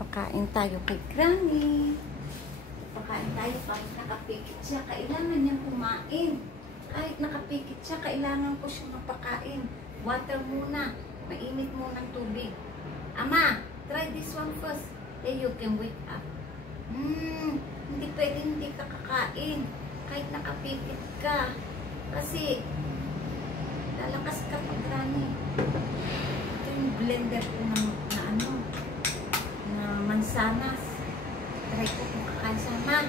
Pakain tayo kay Granny. Pakain tayo kahit nakapikit siya. Kailangan niyang kumain. Kahit nakapikit siya, kailangan ko siyang mapakain. Water muna. Mainit muna ng tubig. Ama, try this one first. Then you can wake up. Hindi pwedeng hindi ka kakain. Kahit nakapikit ka. Kasi, lalakas ka pa, Granny. Ito yung blender ko na mansanas. Try ko kung kakain sama.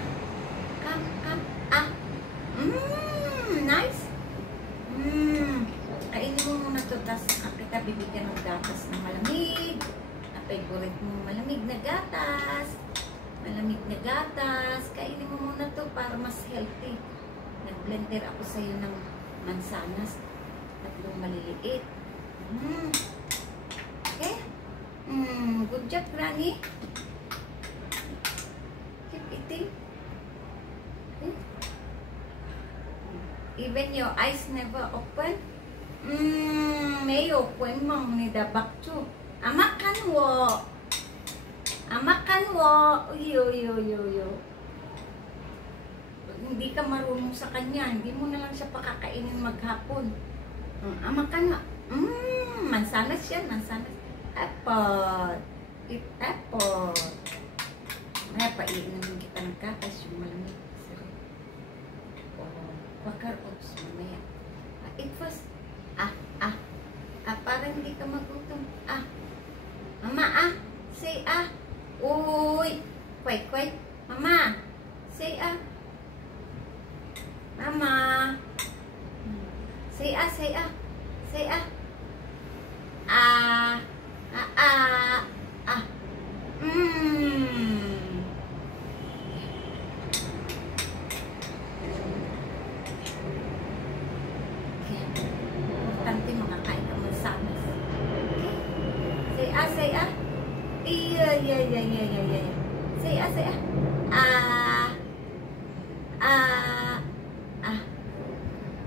Come. Ah. Nice. Kainin mo muna ito. Tapos kita bibigyan ng gatas na malamig. Favorite mo malamig na gatas. Malamig na gatas. Kainin mo muna ito para mas healthy. Nag-blender ako sa'yo ng mansanas. Tatlong maliliit. Okay? Good job, Granny. Keep eating. Okay. Even your eyes never open. May open mong nidabak to. Amakan wo. Amakan wo. Yo. Hindi ka marunong sa kanya. Hindi mo na lang siya pakakainin maghapon. Amakan wo. Mansanas yan. Mansanas. Apple. Eat apple. May paiinumin kita ng gatas yung malamig. Bakar oats mamaya. Eat first. Para hindi ka magutom. Mama, say Uy. Kway. Mama, say Mama. Say Say Importante makakain ka mansanas. Say Iya. Say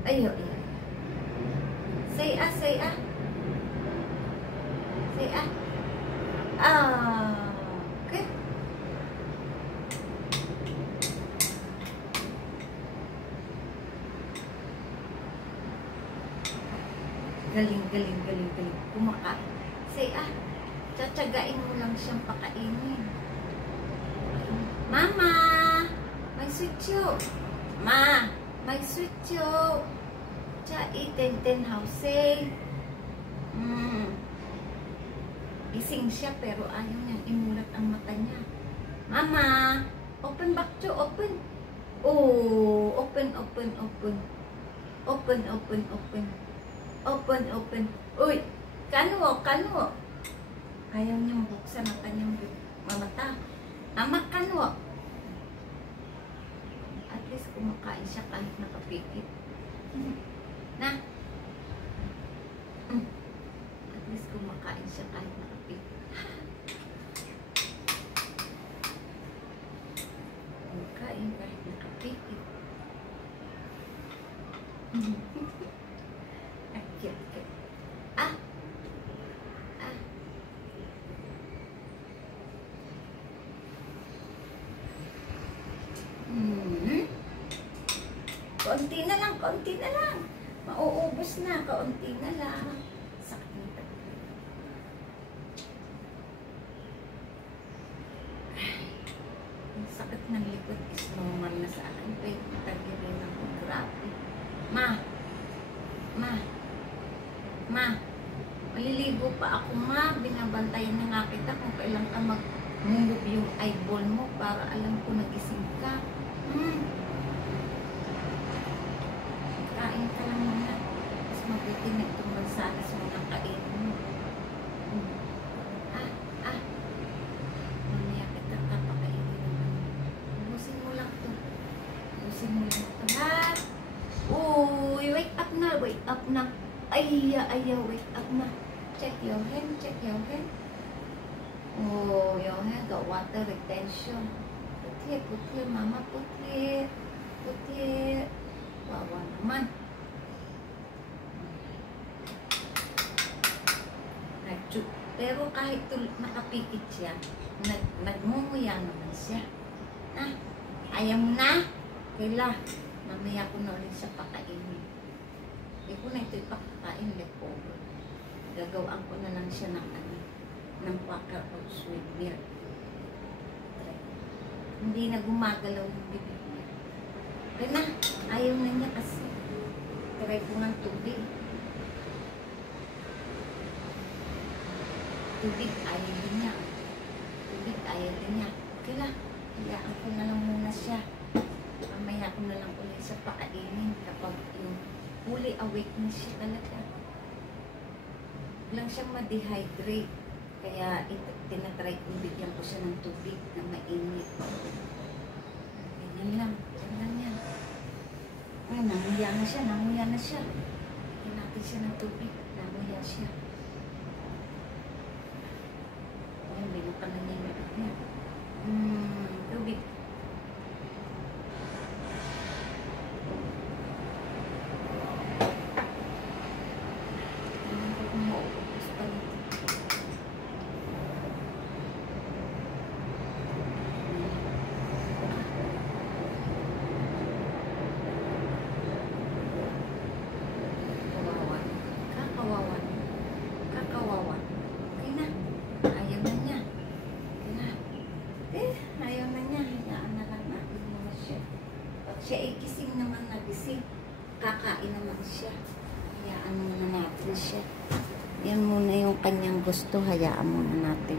Ayo. Say okay. Galing. Kumakain. Say tsatsagain mo lang siyang pakainin. Mama, may sweet you. Ma, may sweet you. Cha iten house. Ising siya pero ayaw niya imulat ang mata niya. Mama, open back to open. Oh, open. Open. Uy, kanwo. Ayaw niyang buksan ang kanyang mata. Ama, kanwo. At least kumakain siya kahit nakapikit. Na? At least kumakain siya kahit nakapikit. Kumakain kahit nakapikit. Cute. Kaunti na lang. Mauubos na. Kaunti na lang. Sakit nito. Ang sakit ng likod is normal na sa akin. Pwede tagirin ako. Grabe. Ma. Maliligo pa ako, ma. Binabantayan na nga kita kung kailan ka mag-move yung eyeball mo para alam ko nagising ka. Kain ka lang muna. Mas mabuti na itong mansanas mo ng kainin mo. Mamaya kita kapakainin naman. Ubusin mo lang ito. Ha? Uy, wake up na. Ayaw, wake up na. Check your hand. Oh, your hand got water retention. Put here, mama, put here. Wawa naman. Nag-chew. Pero kahit nakapikit siya, nagmumuya naman siya. Ah, ayaw mo na? Kaya, mamaya ko na ulit siya pakainin. Hindi ko na ito ipakakain, leftover. Gagawaan ko na lang siya ng quaker or sweet milk. Hindi na gumagalaw yung bibig niya. Kaya na, ayaw na niya kasi. Try ko ng tubig. Tubig, ayaw din niya. Tubig, ayaw din niya. Okay lang. Hayaan ko na lang muna siya. Mamaya ko na lang ulit sa pakainin kapag yung fully awake na siya talaga. Huwag lang siyang ma-dehydrate. Kaya tinatry kong bigyan ko siya ng tubig na mainit. Ganyan lang. Ganyan yan. Ay, nanguya na siya. Nanguya na siya. Bigyan natin siya ng tubig. Nanguya siya. Ayan, binukan na niya yung bibig niya. Tubig. Ayan ko kung maupos pa nito. Kakawawan. Okay na. Ayaw na niya. Okay na. Ayaw na niya. Hayaan na lang natin muna siya. Pag siya ay gising naman na gising, kakain naman siya. Hayaan muna natin siya. Yan muna yung kanyang gusto. Hayaan muna natin.